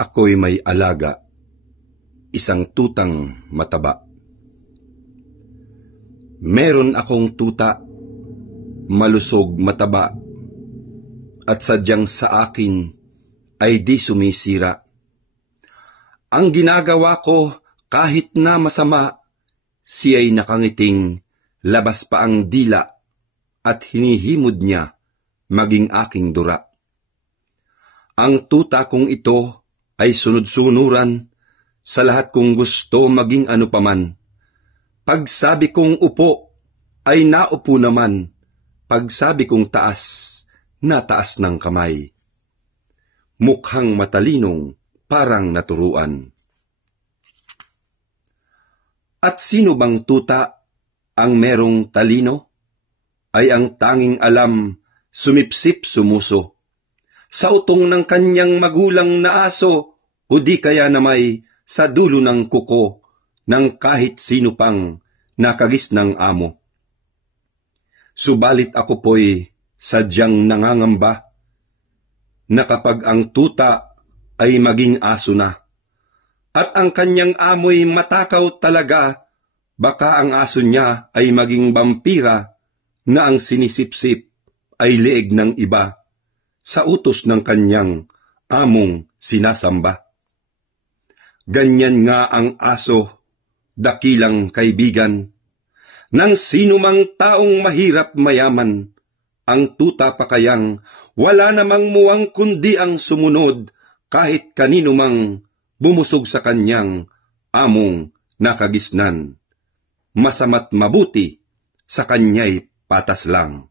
Ako'y may alaga, isang tutang mataba. Meron akong tuta, malusog mataba, at sadyang sa akin ay di sumisira. Ang ginagawa ko kahit na masama, siya'y nakangiting labas pa ang dila at hinihimod niya maging aking dura. Ang tuta kong ito ay sunod-sunuran sa lahat kong gusto maging ano paman. Pag sabi kong upo, ay naupo naman. Pag sabi kong taas, nataas ng kamay. Mukhang matalinong, parang naturuan. At sino bang tuta ang merong talino? Ay ang tanging alam, sumipsip sumuso. Sa utong ng kanyang magulang na aso, o di kaya namay sa dulo ng kuko ng kahit sino pang nakagis ng amo. Subalit ako po'y sadyang nangangamba na kapag ang tuta ay maging aso na, at ang kanyang amo'y matakaw talaga, baka ang aso niya ay maging vampira na ang sinisipsip ay leeg ng iba sa utos ng kanyang among sinasamba. Ganyan nga ang aso, dakilang kaibigan, ng sino mang taong mahirap mayaman. Ang tuta pa kayang wala namang muwang kundi ang sumunod kahit kanino mang bumusog sa kanyang among nakagisnan. Masama't mabuti sa kanya'y patas lang.